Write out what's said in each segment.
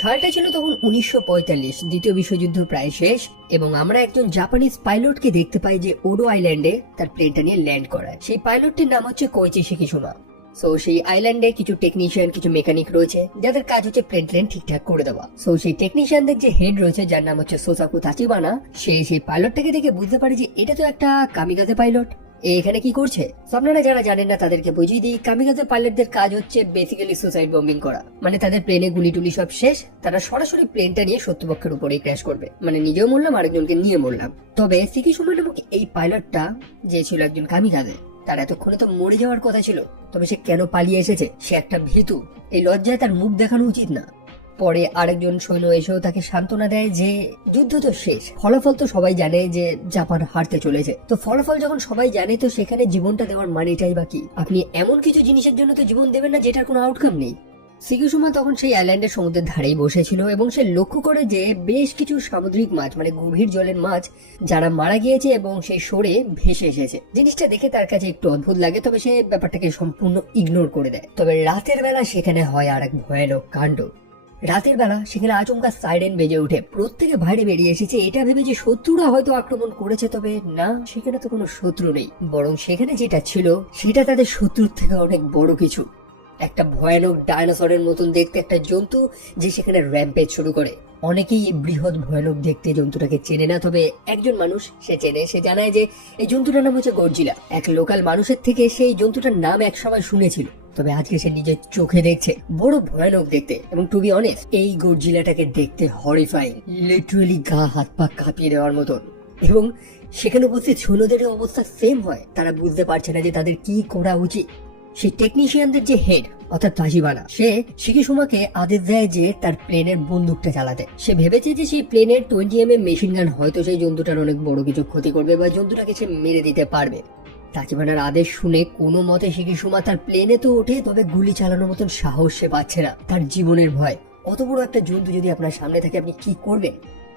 সালটা ছিল তখন 1945, দ্বিতীয় বিশ্বযুদ্ধ প্রায় শেষ, এবং আমরা একজন জাপানিজ পাইলটকে দেখতে পাই যে ওডো আইল্যান্ডে তার প্লেনটা নিয়ে ল্যান্ড করায়। সেই পাইলটটির নাম হচ্ছে কোইচি শিকিসুমা। সো সেই আইল্যান্ডে কিছু টেকনিশিয়ান, কিছু মেকানিক রয়েছে যাদের কাজ হচ্ছে প্লেন ঠিকঠাক করে দেওয়া। সো সেই টেকনিশিয়ানদের যে হেড রয়েছে, যার নাম হচ্ছে সোসাকু তাচিবানা, সে সেই পাইলটটাকে দেখে বুঝতে পারে যে এটা তো একটা কামিকাজে পাইলট, এখানে কি করছে। আপনারা যারা জানেন না তাদেরকে বুঝিয়ে দিই, কামিকাজে পাইলটদের কাজ হচ্ছে বেসিক্যালি সুসাইড বম্বিং করা। মানে তাদের প্লেনে গুলি টুলি সব শেষ, তারা সরাসরি প্লেনটা নিয়ে শত্রুপক্ষের উপরেই ক্র্যাশ করবে। মানে নিজেও মরলাম, আরেকজনকে নিয়ে মরলাম। তবে শিকিসুমা নামক এই পাইলটটা যে ছিল একজন কামিকাজে, তার এতক্ষণে তো মরে যাওয়ার কথা ছিল, তবে সে কেন পালিয়ে এসেছে? সে একটা ভীতু, এই লজ্জায় তার মুখ দেখানো উচিত না। পরে আরেকজন সৈন্য এসেও তাকে সান্ত্বনা দেয় যে যুদ্ধ তো শেষ, ফলাফল তো সবাই জানে যে জাপান হারতে চলেছে। তো ফলাফল যখন সবাই জানে, তো সেখানে জীবনটা দেওয়ার মানেটাই বা কি? আপনি এমন কিছু জিনিসের জন্য তো জীবন দেবেন না যেটার কোনো আউটকাম নেই। শিকিসুমা তখন সেই আইল্যান্ডের সমুদ্রের ধারেই বসেছিল এবং সে লক্ষ্য করে যে বেশ কিছু সামুদ্রিক মাছ, মানে গভীর জলের মাছ, যারা মারা গিয়েছে এবং সেই সরে ভেসে এসেছে। জিনিসটা দেখে তার কাছে একটু অদ্ভুত লাগে, তবে সে ব্যাপারটাকে সম্পূর্ণ ইগনোর করে দেয়। তবে রাতের বেলা সেখানে হয় আর এক ভয়ানক কাণ্ড। রাতের বেলা সেখানে আচমকা সাইরেন বেজে ওঠে। প্রত্যেকে বাইরে বেরিয়ে এসেছে এটা ভেবে যে শত্রুরা হয়তো আক্রমণ করেছে, তবে না, সেখানে তো কোনো শত্রু নেই, বরং সেখানে যেটা ছিল সেটা তাদের শত্রুর থেকে অনেক বড় কিছু। একটা ভয়ানক ডায়নোসরের মতন দেখতে একটা জন্তু যে সেখানে র্যাম্পেজ শুরু করে। অনেকেই বৃহৎ ভয়ানক দেখতে জন্তুটাকে চেনে না, তবে একজন মানুষ সে চেনে। সে জানায় যে এই জন্তুটার নাম হচ্ছে গডজিলা। এক লোকাল মানুষের থেকে সেই জন্তুটার নাম একসময় শুনেছিল, তবে আজকে সে নিজের চোখে দেখছে। বড় ভয়ানক দেখতে, এবং টু বি অনেস্ট, এই গডজিলাটাকে দেখতে হরিফাইং, লিটারালি গা হাত পা কাঁপিয়ে দেওয়ার মতন। এবং সেখানে উপস্থিত সৈন্যদের অবস্থা সেম হয়, তারা বুঝতে পারছে না যে তাদের কি করা উচিত। সেই টেকনিশিয়ানদের যে হেড অর্থাৎ তাচিবানা, সে শিকিসুমাকে আদেশ দেয় যে তার প্লেনের বন্দুকটা চালাতে। সে ভেবেছে যে সেই প্লেনের 20mm মেশিন গান হয়তো সেই জন্তুটার অনেক বড় কিছু ক্ষতি করবে বা জন্তুটাকে সে মেরে দিতে পারবে। তাচিবানার আদেশ শুনে কোনো মতে শিকিসুমা তার প্লেনে তো ওঠে, তবে গুলি চালানোর মতন সাহস সে পাচ্ছে না। তার জীবনের ভয়। অত বড় একটা জন্তু যদি আপনার সামনে থাকে, আপনি কি করবেন?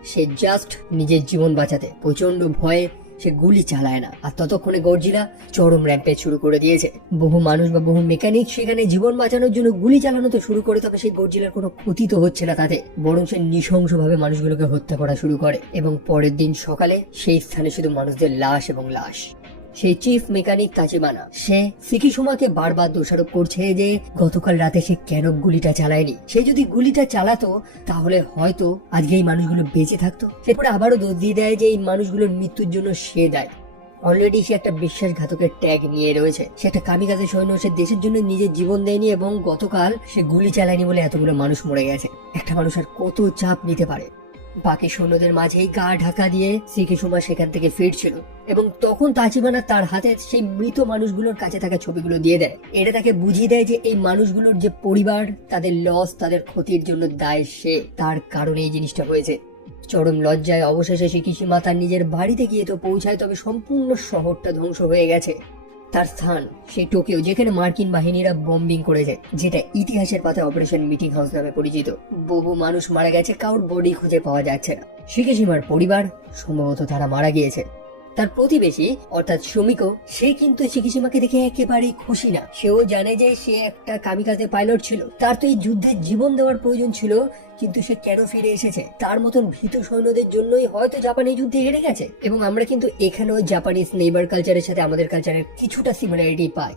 সে জাস্ট নিজের জীবন বাঁচাতে প্রচন্ড ভয়ে সে গুলি চালায় না। আর ততক্ষণে গডজিলা চরম র্যাম্পেজ শুরু করে দিয়েছে। বহু মানুষ বা বহু মেকানিক সেখানে জীবন বাঁচানোর জন্য গুলি চালানো তো শুরু করে, তবে সেই গডজিলার কোনো ক্ষতি তো হচ্ছে না তাতে, বরং সে নৃশংসভাবে মানুষগুলোকে হত্যা করা শুরু করে। এবং পরের দিন সকালে সেই স্থানে শুধু মানুষদের লাশ এবং লাশ। সেই চিফ মেকানিক তাচিবানা, সে শিকিসুমাকে বারবার দোষারোপ করছে যে গতকাল রাতে সে কেন গুলিটা চালায়নি। সে যদি গুলিটা চালাতো তাহলে হয়তো আজকে এই মানুষগুলো বেঁচে থাকতো। এরপরে আবারও দোষ দিয়ে দেয় যে এই মানুষগুলোর মৃত্যুর জন্য সে দায়ী। অলরেডি সে একটা বিশ্বাসঘাতকের ট্যাগ নিয়ে রয়েছে। সে একটা কামিকাজে সৈন্য, সে দেশের জন্য নিজের জীবন দেয়নি এবং গতকাল সে গুলি চালায়নি বলে এতগুলো মানুষ মরে গেছে। একটা মানুষ আর কত চাপ নিতে পারে? বাকি সৈন্যদের মাঝেই গা ঢাকা দিয়ে শিকিসুমা সেখান থেকে ফিরছিল, এবং তখন তাচিবানা তার হাতে সেই মৃত মানুষগুলোর কাছে থাকা ছবিগুলো দিয়ে দেয়। এটা তাকে বুঝিয়ে দেয় যে এই মানুষগুলোর যে পরিবার, তাদের লস, তাদের ক্ষতির জন্য দায় সে, তার কারণে এই জিনিসটা হয়েছে। চরম লজ্জায় অবশেষে শিকিসুমা তার নিজের বাড়িতে গিয়ে তো পৌঁছায়, তবে সম্পূর্ণ শহরটা ধ্বংস হয়ে গেছে। তার স্থান সেই টোকিও, যেখানে মার্কিন বাহিনীরা বম্বিং করেছে, যেটা ইতিহাসের পাতায় অপারেশন মিটিং হাউস নামে পরিচিত। বহু মানুষ মারা গেছে, কারোর বডি খুঁজে পাওয়া যাচ্ছে না। শিকিসুমার পরিবার সম্ভবত তারা মারা গিয়েছে। তার প্রতিবেশী অর্থাৎ সুমিকো, সে কিন্তু শিকিসুমাকে দেখে একেবারেই খুশি না। সেও জানে যে সে একটা কামিকাজে পাইলট ছিল, তার তো এই যুদ্ধে জীবন দেওয়ার প্রয়োজন ছিল, কিন্তু সে কেন ফিরে এসেছে? তার মতন ভীত সৈন্যদের জন্যই হয়তো জাপান এই যুদ্ধে হেরে গেছে। এবং আমরা কিন্তু এখানেও জাপানিজ নেইবার কালচারের সাথে আমাদের কালচারের কিছুটা সিমিলারিটি পাই।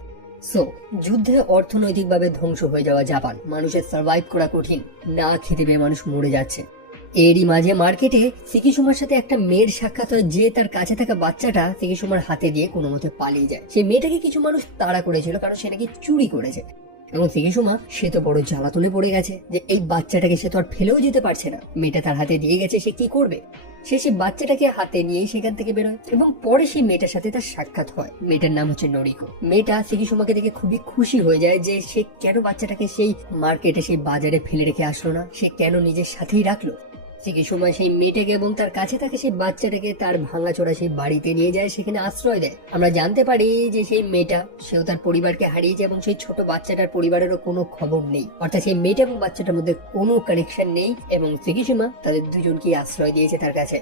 সো যুদ্ধে অর্থনৈতিকভাবে ধ্বংস হয়ে যাওয়া জাপান, মানুষের সার্ভাইভ করা কঠিন, না খেতে পেয়ে মানুষ মরে যাচ্ছে। এরই মাঝে মার্কেটে শিকিসুমার সাথে একটা মেয়ের সাক্ষাৎ হয়, যে তার কাছে থাকা বাচ্চাটা শিকিসুমার হাতে দিয়ে কোনো মতে পালিয়ে যায়। সেই মেয়েটাকে কিছু মানুষ তাড়া করেছিল, কারণ সে নাকি চুরি করেছে। এবং শিকিসুমা, সে তো বড় জ্বালাতনে পড়ে গেছে যে এই বাচ্চাটাকে সে তো আর ফেলেও যেতে পারছে না। মেয়েটা তার হাতে দিয়ে গেছে, সে কি করবে? সে বাচ্চাটাকে হাতে নিয়ে সেখান থেকে বেরোয়, এবং পরে সেই মেয়েটার সাথে তার সাক্ষাৎ হয়। মেয়েটার নাম হচ্ছে নরিকো। মেয়েটা শিকিসুমাকে দেখে খুবই খুশি হয়ে যায় যে সে কেন বাচ্চাটাকে সেই মার্কেটে, সেই বাজারে ফেলে রেখে আসলো না, সে কেন নিজের সাথেই রাখলো। শিকিসুমা সেই মেয়েটাকে এবং তার কাছে থাকে সেই বাচ্চাটাকে তার ভাঙাচোরা সেই বাড়িতে নিয়ে যায়, সেখানে আশ্রয় দেয়। আমরা জানতে পারি যে সেই মেয়েটা, সেও তার পরিবারকে হারিয়েছে এবং সেই ছোট বাচ্চাটার পরিবারেরও কোনো খবর নেই, অর্থাৎ সেই মেয়েটা এবং বাচ্চাটার মধ্যে কোনো কানেকশন নেই, এবং শিকিসুমা তাদের দুজনকে আশ্রয় দিয়েছে তার কাছে।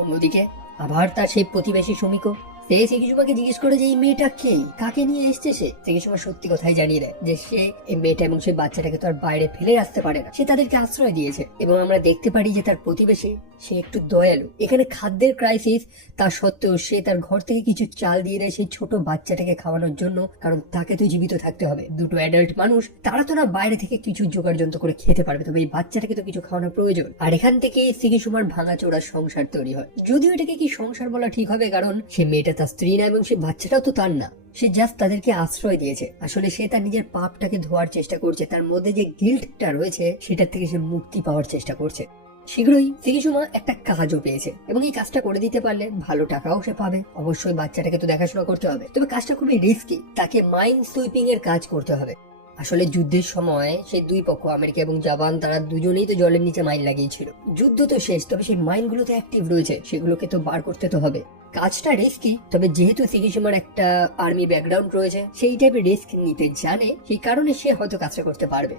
অন্যদিকে আবার তার সেই প্রতিবেশী সুমিকো, সে সিকিসুমাকে জিজ্ঞেস করে যে এই মেয়েটা কে, কাকে নিয়ে এসছে সে। সিকিসুমা সত্যি কথাই জানিয়ে দেয় যে সে এই মেয়েটা এবং সেই বাচ্চাটাকে তো আর বাইরে ফেলে আসতে পারে না, সে তাদেরকে আশ্রয় দিয়েছে। এবং আমরা দেখতে পারি যে তার প্রতিবেশী সে একটু দয়ালু। এখানে খাদ্যের ক্রাইসিস, তা সত্ত্বেও সে তার ঘর থেকে কিছু চাল দিয়ে দেয় সেই ছোট বাচ্চাটাকে খাওয়ানোর জন্য, কারণ তাকে তো জীবিত থাকতে হবে। দুটো অ্যাডাল্ট মানুষ, তারা তো না বাইরে থেকে কিছু জোগাড় যন্ত্র করে খেতে পারবে, তবে এই বাচ্চাটাকে তো কিছু খাওয়ানোর প্রয়োজন। আর এখান থেকে সিকিসুমার ভাঙাচোরা সংসার তৈরি হয়। যদিও এটাকে কি সংসার বলা ঠিক হবে, কারণ সে মেয়েটা তার স্ত্রী না এবং সে বাচ্চাটাও তো তার না, সে জাস্ট তাদেরকে আশ্রয় দিয়েছে। আসলে সে তার নিজের পাপটাকে ধোয়ার চেষ্টা করছে, তার মধ্যে যে গিল্টটা রয়েছে সেটার থেকে সে মুক্তি পাওয়ার চেষ্টা করছে। শীঘ্রই সিকিসুমা একটা কাজও পেয়েছে এবং এই কাজটা করে দিতে পারলে ভালো টাকাও সে পাবে। অবশ্যই বাচ্চাটাকে তো দেখাশোনা করতে হবে, তবে কাজটা খুবই রিস্কি, তাকে মাইন সুইপিং এর কাজ করতে হবে। আসলে যুদ্ধের সময় সেই দুই পক্ষ আমেরিকা এবং জাপান, তারা দুজনেই তো জলের নিচে মাইন লাগিয়েছিল। যুদ্ধ তো শেষ, তবে সেই মাইন গুলো তো অ্যাক্টিভ রয়েছে, সেগুলোকে তো বার করতে তো হবে। কাজটা রিস্কি, তবে যেহেতু সিকিসুমার একটা আর্মি ব্যাকগ্রাউন্ড রয়েছে, সেই টাইপের রিস্ক নিতে জানে, সেই কারণে সে হয়তো কাজটা করতে পারবে।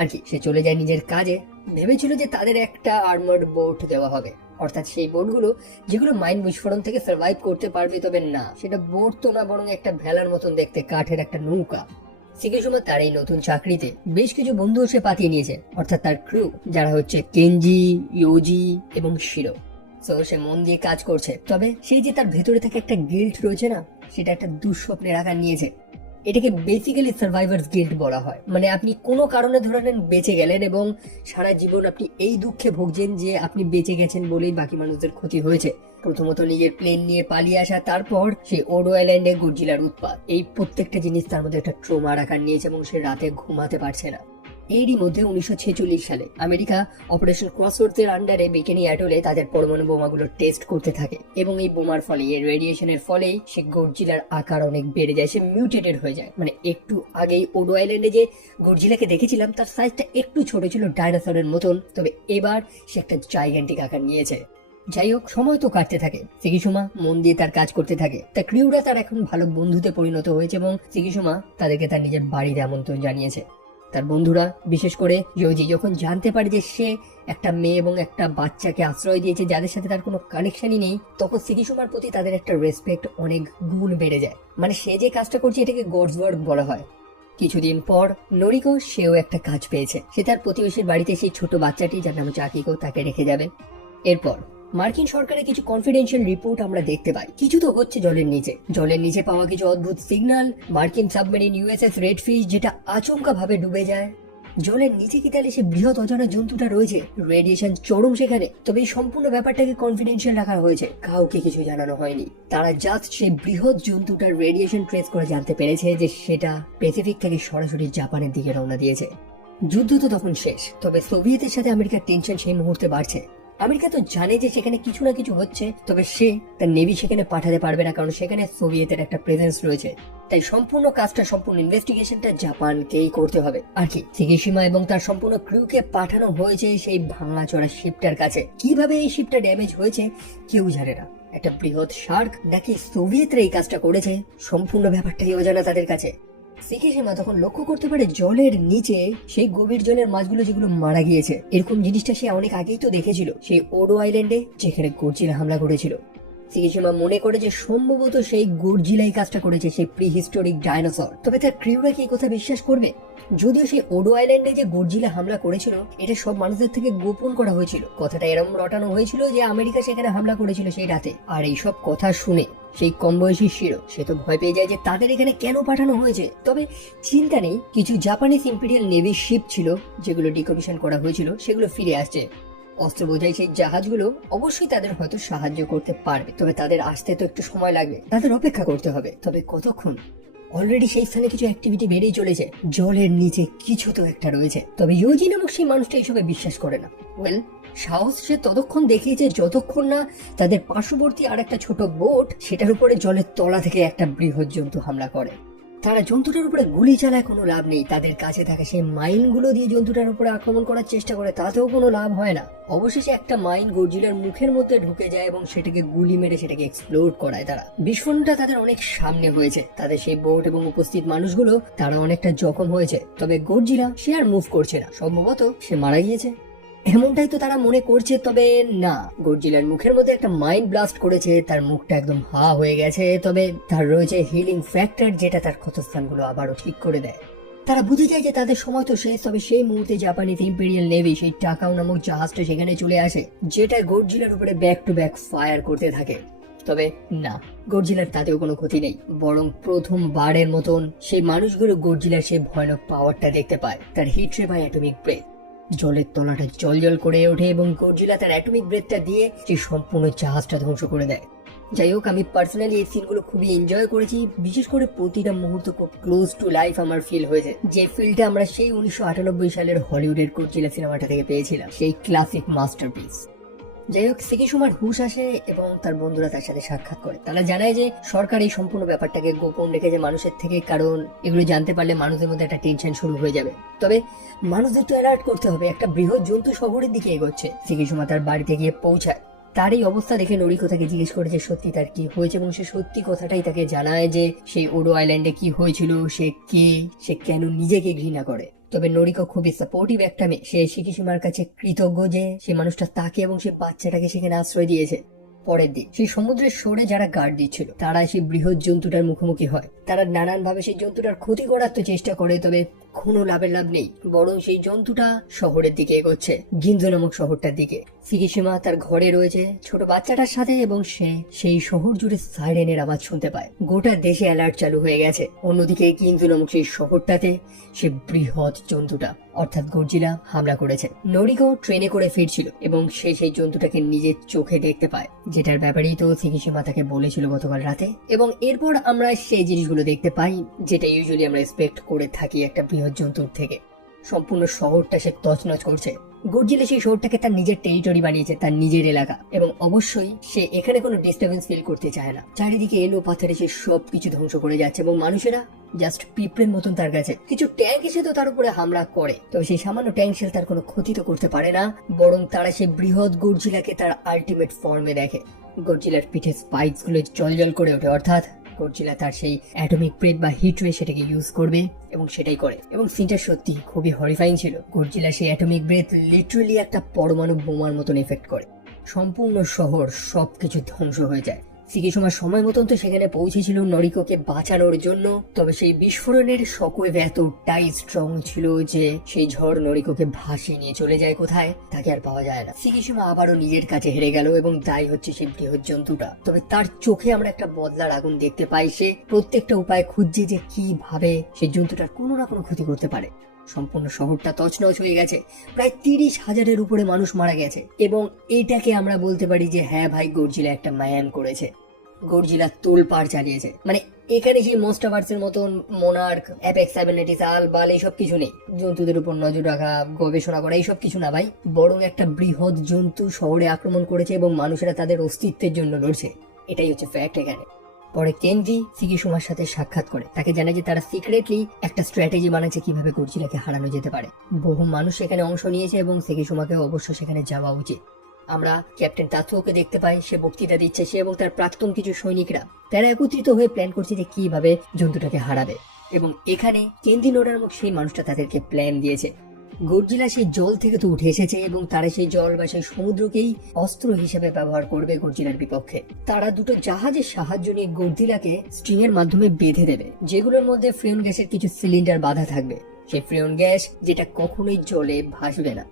আর কি, সে চলে যায় নিজের কাজে। ভেবেছিল যে তাদের একটা আর্মার্ড বোট দেওয়া হবে, অর্থাৎ সেই বোটগুলো যেগুলো মাইন বিস্ফোরণ থেকে সার্ভাইভ করতে পারবে, তবে না, সেটা বোট তো না, বরং একটা ভেলার মতন দেখতে কাঠের একটা নৌকা। সিকিসুমা তার এই নতুন চাকরিতে বেশ কিছু বন্ধু সে পাঠিয়ে নিয়েছে, অর্থাৎ তার ক্রু, যারা হচ্ছে কেনজি, ইয়োজি এবং শিরো। সো সে মন দিয়ে কাজ করছে, তবে সেই যে তার ভেতরে থেকে একটা গিল্ট রয়েছে না, সেটা একটা দুঃস্বপ্নের আকার নিয়েছে। এটাকে বেসিক্যালি সার্ভাইভার্স গিল্ট বলা হয়। মানে আপনি কোনো কারণে ধরে নেন বেঁচে গেলেন এবং সারা জীবন আপনি এই দুঃখে ভুগছেন যে আপনি বেঁচে গেছেন বলেই বাকি মানুষদের ক্ষতি হয়েছে। প্রথমত নিজের প্লেন নিয়ে পালিয়ে আসা, তারপর সেই ওডো আইল্যান্ডে গডজিলার উৎপাত, এই প্রত্যেকটা জিনিস তার মধ্যে একটা ট্রমার আকার নিয়েছে এবং সে রাতে ঘুমাতে পারছে না। এরই মধ্যে 1946 সালে আমেরিকা অপারেশন ক্রসওয়ার্ডস এর আন্ডারে বিকিনি অ্যাটলে তাদের পরমাণু বোমাগুলো টেস্ট করতে থাকে এবং এই বোমার ফলে, এই রেডিয়েশনের ফলে সে গডজিলার আকার অনেক বেড়ে যায়, সে মিউটেটেড হয়ে যায়। মানে একটু আগেই ওডো আইল্যান্ডে যে গডজিলাকে দেখেছিলাম তার সাইজটা একটু ছোট ছিল, ডাইনোসরের মতন, তবে এবার সে একটা জাইগ্যান্টিক আকার নিয়েছে। যাই হোক, সময় তো কাটতে থাকে, সিকিসুমা মন দিয়ে তার কাজ করতে থাকে। তার ক্রিউরা তার এখন ভালো বন্ধুতে পরিণত হয়েছে এবং সিকিসুমা তাদেরকে তার নিজের বাড়িতে আমন্ত্রণ জানিয়েছে। তার বন্ধুরা, বিশেষ করে ইয়োজি, যখন জানতে পারে যে সে একটা মেয়ে এবং একটা বাচ্চাকে আশ্রয় দিয়েছে যাদের সাথে তার কোনো কানেকশনই নেই, তখন সিকিসুমার প্রতি তাদের একটা রেসপেক্ট অনেক গুণ বেড়ে যায়। মানে সে যে কাজটা করছে এটাকে গডস ওয়ার্ক বলা হয়। কিছুদিন পর নরিকো, সেও একটা কাজ পেয়েছে। সে তার প্রতিবেশীর বাড়িতে সেই ছোট বাচ্চাটি, যার নাম হচ্ছে আকিকো, তাকে রেখে যাবে। এরপর মার্কিন সরকারের কিছু কনফিডেন্সিয়াল রিপোর্ট আমরা দেখতে পাই। কিছু তো হচ্ছে জলের নিচে পাওয়া কিছু অদ্ভুত সিগন্যাল, মার্কিন সাবমেরিন ইউএসএস রেডফিশ যেটা আচমকা ভাবে ডুবে যায়। জলের নিচে কি তাহলে সে বৃহৎ অজানা জন্তুটা রয়েছে? রেডিয়েশন চরম সেখানে, তবে এই সম্পূর্ণ ব্যাপারটাকে কনফিডেন্সিয়াল রাখা হয়েছে, কাউকে কিছু জানানো হয়নি। তারা জাস্ট সেই বৃহৎ জন্তুটার রেডিয়েশন ট্রেস করে জানতে পেরেছে যে সেটা প্যাসিফিক থেকে সরাসরি জাপানের দিকে রওনা দিয়েছে। যুদ্ধ তো তখন শেষ, তবে সোভিয়েতের সাথে আমেরিকার টেনশন সেই মুহূর্তে বাড়ছে। আমেরিকা তো জানে যে সেখানে কিছু না কিছু হচ্ছে, তবে সে তার নেভি সেখানে পাঠাতে পারবে না, কারণ সেখানে সোভিয়েতের একটা প্রেজেন্স রয়েছে। তাই সম্পূর্ণ কাজটা, সম্পূর্ণ ইনভেস্টিগেশনটা জাপানকেই করতে হবে। আর কি, সিকিসিমা এবং তার সম্পূর্ণ ক্রুকে পাঠানো হয়েছে সেই ভাঙাচোরা শিপটার কাছে। কিভাবে এই শিপটা ড্যামেজ হয়েছে কেউ জানে না। একটা বৃহৎ শার্ক নাকি সোভিয়েতরা এই কাজটা করেছে, সম্পূর্ণ ব্যাপারটাই অজানা তাদের কাছে। সিকিসিমা তখন লক্ষ্য করতে পারে জলের নিচে সেই গভীর জলের মাছগুলো যেগুলো মারা গিয়েছে। এরকম জিনিসটা সে অনেক আগেই তো দেখেছিল সেই ওডো আইল্যান্ডে, যেখানে গডজিলা হামলা করেছিল। সিকিসিমা মনে করে যে সম্ভবত সেই গডজিলাই কাজটা করেছে, সেই প্রিহিস্টোরিক ডাইনোসর। তবে তার ক্রিউরা কি এই কথা বিশ্বাস করবে? যদিও সেই ওডো আইল্যান্ডে যে গডজিলা হামলা করেছিল এটা সব মানুষদের থেকে গোপন করা হয়েছিল। কথাটা এরকম রটানো হয়েছিল যে আমেরিকা সেখানে হামলা করেছিল সেই রাতে। আর এইসব কথা শুনে সেই কম বয়সী শিরো, সে তো ভয় পেয়ে যায় যে তাদের এখানে কেন পাঠানো হয়েছে। তবে চিন্তা নেই, কিছু জাপানিজ ইম্পেরিয়াল নেভি শিপ ছিল যেগুলো ডিকমিশন করা হয়েছিল, সেগুলো ফিরে আসছে। অস্ত্র বোঝাই সেই জাহাজগুলো অবশ্যই তাদের হয়তো সাহায্য করতে পারবে, তবে তাদের আসতে তো একটু সময় লাগবে, তাদের অপেক্ষা করতে হবে। তবে কতক্ষণ? অলরেডি সেই স্থানে কিছু অ্যাক্টিভিটি বেড়েই চলেছে, জলের নিচে কিছু তো একটা রয়েছে। তবে ইউজি নামক সেই মানুষটা এইসবে বিশ্বাস করে না। ওয়েল, সাহস সে ততক্ষণ দেখিয়েছে যতক্ষণ না তাদের পার্শ্ববর্তী আর একটা ছোট বোট, সেটার উপরে জলের তলা থেকে একটা বৃহৎ জন্তু হামলা করে। তারা জন্তুটার উপরে গুলি চালায়, কোনো লাভ নেই। তাদের কাছে থাকে সেই মাইনগুলো দিয়ে জন্তুটার উপরে আক্রমণ করার চেষ্টা করে, তাতেও কোনো লাভ হয় না। অবশেষে একটা মাইন গডজিলার মুখের মধ্যে ঢুকে যায় এবং সেটাকে গুলি মেরে সেটাকে এক্সপ্লোড করায় তারা। বিস্ফোরণটা তাদের অনেক সামনে হয়েছে, তাদের সেই বোট এবং উপস্থিত মানুষগুলো তারা অনেকটা জখম হয়েছে। তবে গডজিলা সে আর মুভ করছে না, সম্ভবত সে মারা গিয়েছে। এমনটাই তো তারা মনে করছে, তবে না, গডজিলার মুখের মধ্যে একটা মাইন্ড ব্লাস্ট করেছে, তার মুখটা একদম হা হয়ে গেছে, তবে তার রয়েছে হিলিং ফ্যাক্টর যেটা তার ক্ষতস্থানগুলো আবারও ঠিক করে দেয়। তারা বুঝে যায় যে তাদের সময় তো শেষ, তবে সেই মুহূর্তে জাপানিজ ইম্পেরিয়াল নেভি সেই টাকাও নামক জাহাজটা সেখানে চলে আসে, যেটা গডজিলার উপরে ব্যাক টু ব্যাক ফায়ার করতে থাকে। তবে না, গডজিলার তাতেও কোনো ক্ষতি নেই, বরং প্রথমবারের মতন সেই মানুষগুলো গডজিলার সেই ভয়ানক পাওয়ারটা দেখতে পায়, তার হিট রে বা অ্যাটমিক ব্রেথ। জলের তলাটা জল করে ওঠে এবং গডজিলা তার অ্যাটমিক ব্রেথটা দিয়ে সেই সম্পূর্ণ জাহাজটা ধ্বংস করে দেয়। যাই হোক, আমি পার্সোনালি এই সিনগুলো খুবই এনজয় করেছি, বিশেষ করে প্রতিটা মুহূর্ত খুব ক্লোজ টু লাইফ আমার ফিল হয়েছে, যে ফিলটা আমরা সেই 1998 সালের হলিউডের গডজিলা সিনেমাটা থেকে পেয়েছিলাম, সেই ক্লাসিক মাস্টারপিস। যাই হোক, সিকিসুমার হুঁশ আসে এবং তার বন্ধুরা তার সাথে সাক্ষাৎ করে। তারা জানায় যে সরকার এই সম্পূর্ণ ব্যাপারটাকে গোপন রেখেছে মানুষের থেকে, কারণ এগুলো জানতে পারলে মানুষের মধ্যে একটা টেনশন শুরু হয়ে যাবে। তবে মানুষদের তো অ্যালার্ট করতে হবে, একটা বৃহৎ জন্তু শহরের দিকে এগোচ্ছে। সিকিসুমা তার বাড়িতে গিয়ে পৌঁছায়। তার এই অবস্থা দেখে নরিকো তাকে জিজ্ঞেস করে যে সত্যি তার কি হয়েছে, এবং সে সত্যি কথাটাই তাকে জানায় যে সেই ওডো আইল্যান্ডে কি হয়েছিল, সে কে, সে কেন নিজেকে ঘৃণা করে। তবে নরিকো খুবই সাপোর্টিভ একটা মেয়ে, সে সিকিসুমার কাছে কৃতজ্ঞ যে সেই মানুষটা তাকে এবং সেই বাচ্চাটাকে সেখানে আশ্রয় দিয়েছে। পরের দিন সেই সমুদ্রের শোরে যারা গার্ড দিচ্ছিল তারা সেই বৃহৎ জন্তুটার মুখোমুখি হয়। তারা নানান ভাবে সেই জন্তুটার ক্ষতি করার তো চেষ্টা করে, তবে কোনো লাভ নেই, বরং সেই জন্তুটা শহরের দিকে এগোচ্ছে, গিনজো নামক শহরটার দিকে। সিকিসিমা তার ঘরে রয়েছে ছোট বাচ্চাটার সাথে এবং সে সেই শহর জুড়ে সাইরেনের আওয়াজ শুনতে পায়। গোটা দেশে অ্যালার্ট চালু হয়ে গেছে। অন্যদিকে গিনজো নামক সেই শহরটাতে সে বৃহৎ জন্তুটা অর্থাৎ গডজিলা হামলা করেছে। নরিকো ট্রেনে করে ফিরছিল এবং সে সেই জন্তুটাকে নিজের চোখে দেখতে পায়, যেটার ব্যাপারেই তো সিকিসিমা তাকে বলেছিল গতকাল রাতে। এবং এরপর আমরা সেই জিনিসগুলো দেখতে পাই যেটা ইউজুয়ালি আমরা এক্সপেক্ট করে থাকি একটা বৃহৎ জন্তুর থেকে। সম্পূর্ণ শহরটা সে তছনছ করছে। গডজিলা সেই শহরটাকে তার নিজের টেরিটরি বানিয়েছে, তার নিজের এলাকা, এবং অবশ্যই সে এখানে কোনো ডিস্টারবেন্স ফিল করতে চায় না। চারিদিকে এলো পাথরে সে সবকিছু ধ্বংস করে যাচ্ছে এবং মানুষেরা জাস্ট পিঁপড়ের মতন তার কাছে। কিছু ট্যাঙ্ক এসে তো তার উপরে হামলা করে, তবে সেই সামান্য ট্যাঙ্ক শেল তার কোনো ক্ষতি তো করতে পারে না, বরং তারা সেই বৃহৎ গডজিলাকে তার আল্টিমেট ফর্মে দেখে। গডজিলার পিঠে স্পাইকস গুলো জল করে ওঠে, অর্থাৎ গডজিলা তার সেই অ্যাটমিক ব্রেথ বা হিট রে সেটাকে ইউজ করবে এবং সেটাই করে। এবং সিনটা সত্যি খুবই হরিফাইং ছিল। গডজিলা সেই অ্যাটমিক ব্রেথ লিটারালি একটা পরমাণু বোমার মতন এফেক্ট করে, সম্পূর্ণ শহর সবকিছু ধ্বংস হয়ে যায়। সিকিসুমার সময় মতন তো সেখানে পৌঁছেছিল নরিকোকে বাঁচানোর জন্য, তবে সেই বিস্ফোরণের শকওয়েভ এতটাই স্ট্রং ছিল যে সেই ঝড় নরিকোকে ভাসিয়ে নিয়ে চলে যায় কোথায়, তাকে আর পাওয়া যায় না। সিকিসুমা আবারও নিজের কাছে হেরে গেল এবং দায়ী হচ্ছে সেই বৃহৎ জন্তুটা। তবে তার চোখে আমরা একটা বদলার আগুন দেখতে পাই, সে প্রত্যেকটা উপায় খুঁজছে যে কিভাবে সেই জন্তুটার কোনো না কোনো ক্ষতি করতে পারে। সম্পূর্ণ শহরটা তছনছ হয়ে গেছে, প্রায় 30,000-এর উপরে মানুষ মারা গেছে, এবং এটাকে আমরা বলতে পারি যে হ্যাঁ ভাই, গডজিলা একটা ম্যান করেছে। গডজিলা তোলপাড় চালিয়েছে। মানে এখানে সেই মনস্টারভার্সের মতন মোনার্ক, অ্যাপেক্স সাইবারনেটিস, বাল এইসব কিছু নেই। জন্তুদের উপর নজর রাখা, গবেষণা করা এইসব কিছু না ভাই, বরং একটা বৃহৎ জন্তু শহরে আক্রমণ করেছে এবং মানুষেরা তাদের অস্তিত্বের জন্য লড়ছে। এটাই হচ্ছে ফ্যাক্ট এখানে। পরে কেনজি সিকিসুমার সাথে সাক্ষাৎ করে, তাকে জানায় যে তারা সিক্রেটলি একটা স্ট্র্যাটেজি বানাচ্ছে কিভাবে গডজিলাকে হারানো যেতে পারে। বহু মানুষ সেখানে অংশ নিয়েছে এবং সিকিসুমাকে অবশ্য সেখানে যাওয়া উচিত। আমরা ক্যাপ্টেন তাতসুওকে দেখতে পাই, সে বক্তৃতা দিচ্ছে, সে এবং তার প্রাক্তন কিছু সৈনিকরা তারা একত্রিত হয়ে প্ল্যান করছে যে কিভাবে জন্তুটাকে হারাবে। এবং এখানে কেন্দি নোডা নামক সেই মানুষটা তাদেরকে প্ল্যান দিয়েছে। গডজিলা সেই জল থেকে তো উঠে এসেছে এবং তারা সেই জল বা সেই সমুদ্রকেই অস্ত্র হিসেবে ব্যবহার করবে গডজিলার বিপক্ষে। তারা দুটো জাহাজের সাহায্য নিয়ে গডজিলাকে স্ট্রিং এর মাধ্যমে বেঁধে দেবে, যেগুলোর মধ্যে ফ্রিয়ন গ্যাসের কিছু সিলিন্ডার বাঁধা থাকবে। সেই ফ্রিয়ন গ্যাস যেটা কখনোই জলে ভাসবে না।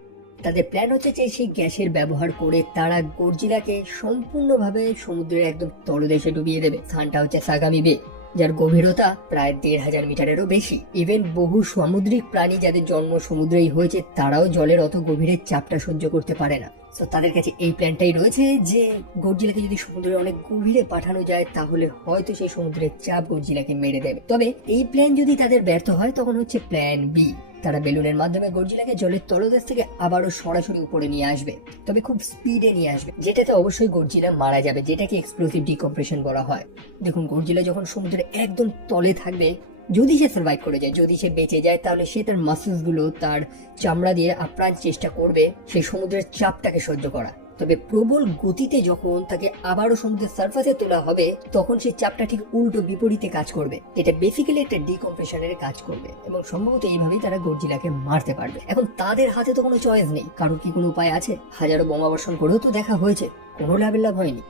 তাদের প্ল্যান হচ্ছে যে সেই গ্যাসের ব্যবহার করে তারা গডজিলাকে সম্পূর্ণভাবে সমুদ্রের একদম তলদেশে ডুবিয়ে দেবে। স্থানটা হচ্ছে সাগামি বে, যার গভীরতা প্রায় 1,500 মিটারেরও বেশি। ইভেন বহু সামুদ্রিক প্রাণী যাদের জন্ম সমুদ্রেই হয়েছে তারাও জলের অত গভীরের চাপটা সহ্য করতে পারে না। তো তাদের কাছে এই প্ল্যানটাই রয়েছে যে গডজিলাকে যদি সমুদ্রের অনেক গভীরে পাঠানো যায় তাহলে হয়তো সেই সমুদ্রের চাপ গডজিলাকে মেরে দেবে। তবে এই প্ল্যান যদি তাদের ব্যর্থ হয় তখন হচ্ছে প্ল্যান বি। তারা বেলুনের মাধ্যমে গডজিলাকে জলের তলদেশ থেকে আবারও সরাসরি উপরে নিয়ে আসবে, তবে খুব স্পিডে নিয়ে আসবে, যেটাতে অবশ্যই গডজিলা মারা যাবে, যেটাকে এক্সপ্লোসিভ ডিকম্প্রেশন বলা হয়। দেখুন, গডজিলা যখন সমুদ্রের একদম তলে থাকবে, যদি সে সার্ভাইভ করে যায়, যদি সে বেঁচে যায়, তাহলে সে তার মাসেলস গুলো, তার চামড়া দিয়ে আপ্রাণ চেষ্টা করবে সেই সমুদ্রের চাপটাকে সহ্য করা। তবে প্রবল গতিতে যখন তাকে আবারও সমুদ্রের সারফেসে তোলা হবে তখন সেই চাপটা ঠিক উল্টো বিপরীতে কাজ করবে, যেটা বেসিক্যালি একটা ডিকম্প্রেশনের কাজ করবে এবং সম্ভবত এইভাবেই তারা গডজিলাকে মারতে পারবে। এখন তাদের হাতে তো কোনো চয়েস নেই, কারণ কি কোনো উপায় আছে? হাজারো বোমাবর্ষণ করেও তো দেখা হয়েছে, কোনো লাভ হয়নি।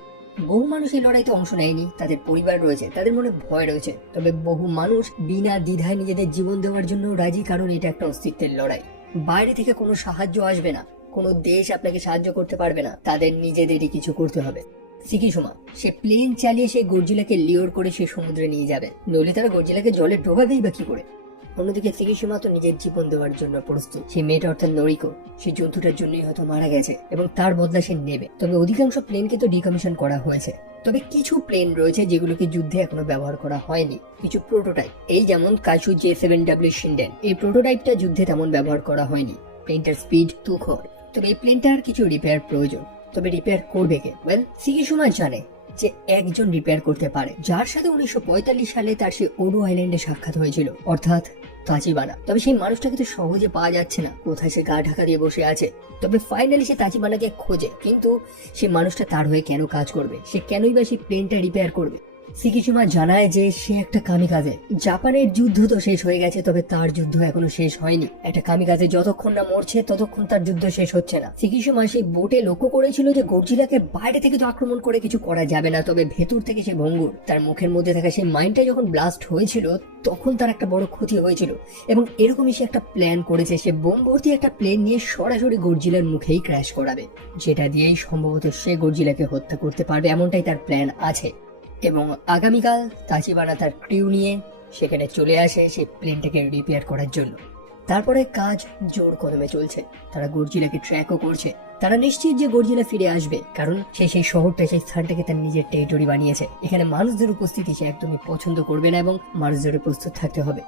বহু মানুষ এই লড়াইতে অংশ নেয়নি, তাদের পরিবার রয়েছে, তাদের মনে ভয় রয়েছে, তবে বহু মানুষ বিনা দ্বিধায় নিজেদের জীবন দেওয়ার জন্য রাজি, কারণ এটা একটা অস্তিত্বের লড়াই। বাইরে থেকে কোনো সাহায্য আসবে না, কোনো দেশ আপনাকে সাহায্য করতে পারবে না, তাদের নিজেদেরই কিছু করতে হবে। সিকিসুমা সে প্লেন চালিয়ে সেই গডজিলাকে লিওর করে সে সমুদ্রে নিয়ে যাবে, নইলে তারা গডজিলাকে জলে ডোবাবেই বা কি করে। অন্যদিকে সিকিসুমা তো নিজের জীবন দেওয়ার জন্য প্রস্তুত। সেই মেয়েটা অর্থাৎ নরিকো, সেই জন্তুটার জন্যই হয়তো মারা গেছে এবং তার বদলা সে নেবে। তবে অধিকাংশ প্লেনকে তো ডিকমিশন করা হয়েছে, তবে কিছু প্লেন রয়েছে যেগুলোকে যুদ্ধে এখনো ব্যবহার করা হয়নি, কিছু প্রোটোটাইপ। এই যেমন কাইশু J7W শিন্ডেন, এই প্রোটোটাইপটা যুদ্ধে তেমন ব্যবহার করা হয়নি। প্লেনটার স্পিড তুখর, তবে এই প্লেনটার কিছু রিপেয়ার প্রয়োজন। তবে রিপেয়ার করবে কে? সিকিসুমা জানে যে একজন রিপেয়ার করতে পারে, যার সাথে 1945 সালে তার সেই ওডো আইল্যান্ডে সাক্ষাৎ হয়েছিল, অর্থাৎ তাচিবানা। তবে সেই মানুষটাকে তো সহজে পাওয়া যাচ্ছে না, কোথায় সে গা ঢাকা দিয়ে বসে আছে। তবে ফাইনালি সে তাচিবানাকে খোঁজে, কিন্তু সে মানুষটা তার হয়ে কেন কাজ করবে? সে কেনই বা সেই প্লেনটা রিপেয়ার করবে? সিকিসুমা জানায় যে সে একটা কামিকাজে। জাপানের যুদ্ধ তো শেষ হয়ে গেছে, তবে তার যুদ্ধ এখনো শেষ হয়নি। একটা কামিকাজে যতক্ষণ না মরছে ততক্ষণ তার যুদ্ধ শেষ হচ্ছে না। সিকিসুমা সেই বোটে লক্ষ্য করেছিল যে গডজিলাকে বাইরে থেকে তো আক্রমণ করে কিছু করা যাবে না, তবে ভেতর থেকে সে ভঙ্গুর। তার মুখের মধ্যে থাকা সেই মাইন্ডটা যখন ব্লাস্ট হয়েছিল তখন তার একটা বড় ক্ষতি হয়েছিল, এবং এরকমই সে একটা প্ল্যান করেছে। সে বোম ভর্তি একটা প্লেন নিয়ে সরাসরি গডজিলার মুখেই ক্র্যাশ করাবে, যেটা দিয়েই সম্ভবত সে গডজিলাকে হত্যা করতে পারবে, এমনটাই তার প্ল্যান আছে। এবং আগামীকাল তাচিবানা তার ক্রিউ নিয়ে সেখানে চলে আসে সেই প্লেনটাকে রিপেয়ার করার জন্য। তারপরে কাজ জোর কদমে চলছে, তারা গডজিলাকে ট্র্যাকও করছে। তারা নিশ্চিত যে গডজিলা ফিরে আসবে, কারণ সে সেই শহরটা, সেই স্থানটাকে তার নিজের টেরিটরি বানিয়েছে। এখানে মানুষদের উপস্থিতি সে একদমই পছন্দ করবে না এবং মানুষদের প্রস্তুত থাকতে হবে।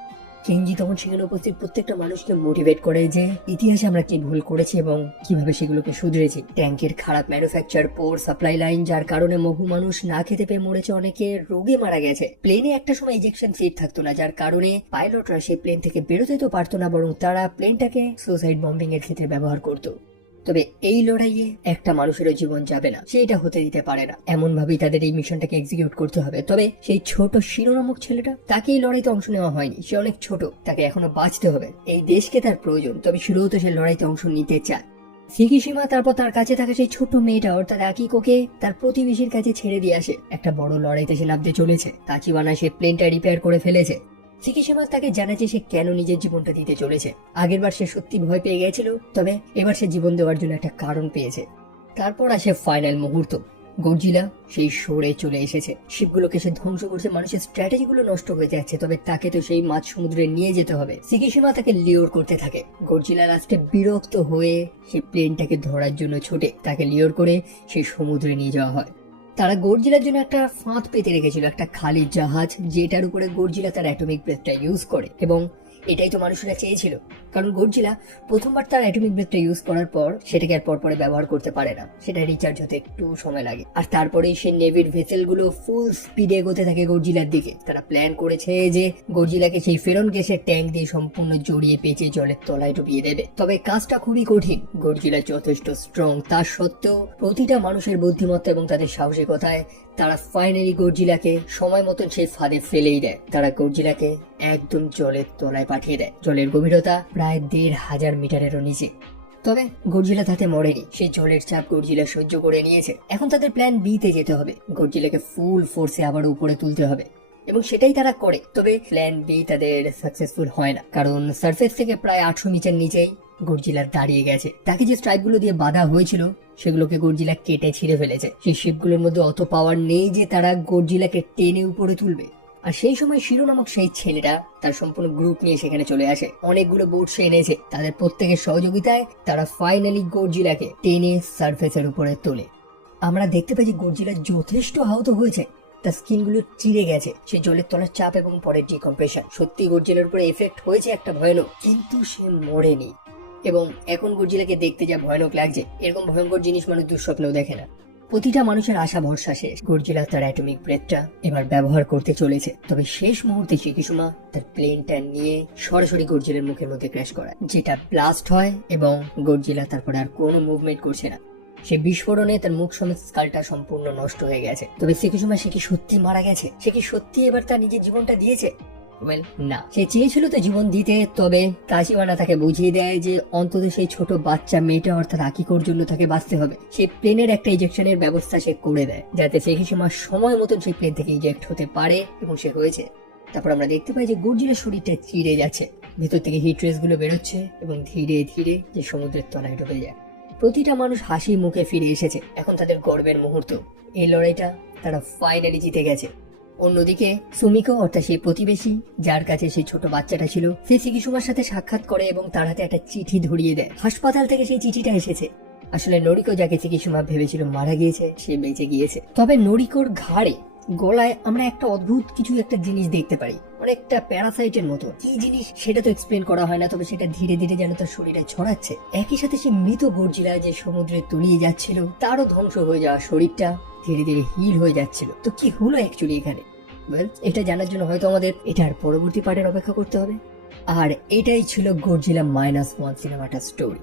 কেনজি তখন সেখানে উপস্থিত প্রত্যেকটা মানুষকে মোটিভেট করে যে ইতিহাসে আমরা কি ভুল করেছি এবং কিভাবে সেগুলোকে শুধরেছি। ট্যাঙ্কের খারাপ ম্যানুফ্যাকচার, পোর সাপ্লাই লাইন, যার কারণে বহু মানুষ না খেতে পেয়ে মরেছে, অনেকে রোগে মারা গেছে। প্লেনে একটা সময় ইজেকশন সিট থাকতো না, যার কারণে পাইলটরা সেই প্লেন থেকে বেরোতে তো পারতো না, বরং তারা প্লেনটাকে সুসাইড বম্বিং এর ক্ষেত্রে ব্যবহার করতো। তবে এই লড়াইয়ে একটা মানুষেরও জীবন যাবে না, সেটা হতে দিতে পারে না। এমন ভাবেই তাদের এই মিশনটাকে এক্সিকিউট করতে হবে। তবে সেই ছোট শিরো নামক ছেলেটা, তাকে এই লড়াইতে অংশ নেওয়া হয়নি, সে অনেক ছোট, তাকে এখনো বাঁচতে হবে, এই দেশকে তার প্রয়োজন। তবে শিরোও তো সে লড়াইতে অংশ নিতে চায়। সিকিসিমা তারপর তার কাছে থাকা সেই ছোট মেয়েটা অর্থাৎ আকিকোকে তার প্রতিবেশীর কাছে ছেড়ে দিয়ে আসে। একটা বড় লড়াইতে সে নামতে চলেছে। তাচিবানা সে প্লেনটা রিপেয়ার করে ফেলেছে। সিকিসিমা তাকে জানাচ্ছে সে কেন নিজের জীবনটা দিতে চলেছে। আগের বার সে সত্যি ভয় পেয়ে গেছিল, তবে এবার সে জীবন দেওয়ার জন্য একটা কারণ পেয়েছে। তারপর আসে ফাইনাল মুহূর্ত। গডজিলা সেই সরে চলে এসেছে, শিপগুলোকে সে ধ্বংস করছে, মানুষের স্ট্র্যাটেজি গুলো নষ্ট হয়ে যাচ্ছে, তবে তাকে তো সেই মাঝ সমুদ্রে নিয়ে যেতে হবে। সিকিসিমা তাকে লিওর করতে থাকে। গডজিলা লাস্টে বিরক্ত হয়ে সেই প্লেনটাকে ধরার জন্য ছোটে, তাকে লিওর করে সেই সমুদ্রে নিয়ে যাওয়া হয়। তারা গডজিলার জন্য একটা ফাঁদ পেতে রেখেছিল, একটা খালি জাহাজ, যেটার উপরে গডজিলা তার অ্যাটমিক ব্রেথটা ইউজ করে, এবং এটাই তো মানুষরা চেয়েছিল। কারণ গডজিলা প্রথমবার তার অ্যাটমিক ব্রেথটা ইউজ করার পর সেটাকে আর পরে ব্যবহার করতে পারে না, সেটা রিচার্জ হতে একটু সময় লাগে। আর তারপরেই সে নেভির ভেসেল গুলো ফুল স্পিডে এগোতে থাকে গডজিলার দিকে। তারা প্ল্যান করেছে যে গডজিলাকে সেই ফেরন গ্যাসের ট্যাঙ্ক দিয়ে সম্পূর্ণ জড়িয়ে পেঁচে জলের তলায় ডুবিয়ে দেবে। তবে কাজটা খুবই কঠিন। গডজিলা যথেষ্ট স্ট্রং, তা সত্ত্বেও প্রতিটা মানুষের বুদ্ধিমত্তা এবং তাদের সাহসিকতায় তারা ফাইনালি গডজিলাকে সময় মতন সেই ফাঁদে ফেলেই দেয়। তারা গডজিলাকে একদম জলের তলায় পাঠিয়ে দেয়। জলের গভীরতা প্রায় 1,500 মিটারেরও নিচে। তবে গডজিলা তাতে মরেনি, সেই জলের চাপ গডজিলা সহ্য করে নিয়েছে। এখন তাদের প্ল্যান বি তে যেতে হবে, গডজিলাকে ফুল ফোর্সে আবার উপরে তুলতে হবে, এবং সেটাই তারা করে। তবে প্ল্যান বি তাদের সাকসেসফুল হয় না, কারণ সারফেস থেকে প্রায় 800 মিটার নিচেই গডজিলা দাঁড়িয়ে গেছে। তাকে যে স্ট্রাইপগুলো দিয়ে বাঁধা হয়েছিল সেগুলোকে গডজিলা কেটে ছিঁড়ে ফেলেছে। সেই শিপগুলোর মধ্যে অত পাওয়ার নেই যে তারা গডজিলাকে টেনে উপরে তুলবে। আর সেই সময় শিরো নামক সেই ছেলেটা তার সম্পূর্ণ গ্রুপ নিয়ে সেখানে চলে আসে। অনেকগুলো বোট সে এনেছে, তাদের প্রত্যেকের সহযোগিতায় তারা ফাইনালি গডজিলাকে টেনে সারফেসের উপরে তোলে। আমরা দেখতে পাই যে গডজিলা যথেষ্ট আহত হয়েছে, তার স্কিন গুলো চিড়ে গেছে, সে জলের তলার চাপ এবং পরের ডিকম্প্রেশন সত্যি গডজিলার উপরে এফেক্ট হয়েছে একটা ভয়ানক, কিন্তু সে মরেনি। এবং এখন গডজিলাকে দেখতে যা ভয়ানক লাগছে, এরকম ভয়ঙ্কর জিনিস মানুষ দুঃস্বপ্নেও দেখে না। প্রতিটা মানুষের আশা ভরসা শেষ। গডজিলা তার অ্যাটমিক ব্রেথটা এবার ব্যবহার করতে চলেছে। তবে শেষ মুহূর্তে সিকিসুমা তার প্লেনটা নিয়ে সরাসরি গডজিলার মুখের মধ্যে ক্র্যাশ করায়, যেটা ব্লাস্ট হয় এবং গডজিলা তারপরে আর কোনো মুভমেন্ট করছে না। সে বিস্ফোরণে তার মুখ সমেত স্কালটা সম্পূর্ণ নষ্ট হয়ে গেছে। তবে সেকিসুমা সে কি সত্যি মারা গেছে? সে কি সত্যি এবার তার নিজের জীবনটা দিয়েছে? না, সে চেয়েছিল তো জীবন দিতে, তবে কাশিওয়ানা তাকে বুঝিয়ে দেয় যে অন্তত সেই ছোট বাচ্চা মেয়েটা অর্থাৎ আকিকোর জন্য তাকে বাঁচতে হবে। সেই প্লেনের একটা ইজেকশনের ব্যবস্থা সে করে দেয়, যাতে সেকিসুমা সময় মতন সেই প্লেন থেকে ইজেক্ট হতে পারে, এবং সে হয়েছে। তারপর আমরা দেখতে পাই যে গর্জিলার শরীরটা চিড়ে যাচ্ছে, ভেতর থেকে হিট রেস গুলো বেরোচ্ছে এবং ধীরে ধীরে যে সমুদ্রের তলায় ডুবে যায়। প্রতিটা মানুষ হাসি মুখে ফিরে এসেছে, এখন তাদের গর্বের মুহূর্ত। এই লড়াইটা তারা ফাইনালি জিতে গেছে। অন্যদিকে সুমিকো অর্থাৎ সেই প্রতিবেশী যার কাছে সেই ছোট বাচ্চাটা ছিল, সে সেকিসুমার সাথে সাক্ষাৎ করে এবং তার হাতে একটা চিঠি ধরিয়ে দেয়। হাসপাতাল থেকে সেই চিঠিটা এসেছে। আসলে নরিকো যাকে সেকিসুমা ভেবেছিল মারা গিয়েছে, সে বেঁচে গিয়েছে। তবে নরিকোর ঘাড়ে গলায় আমরা একটা অদ্ভুত কিছু একটা জিনিস দেখতে পারি, অনেকটা প্যারাসাইটের মতো। কি জিনিস সেটা তো এক্সপ্লেন করা হয় না, তবে সেটা ধীরে ধীরে যেন তার শরীরে ছড়াচ্ছে। একই সাথে সে মৃত গর্জিলা যে সমুদ্রে তলিয়ে যাচ্ছিল, তারও ধ্বংস হয়ে যাওয়া শরীরটা ধীরে ধীরে হিল হয়ে যাচ্ছিল। তো কি হলো অ্যাকচুয়ালি এখানে? এটা জানার জন্য হয়তো আমাদের এটার পরবর্তী পার্টের অপেক্ষা করতে হবে। আর এটাই ছিল গডজিলা -1 সিনেমাটার স্টোরি।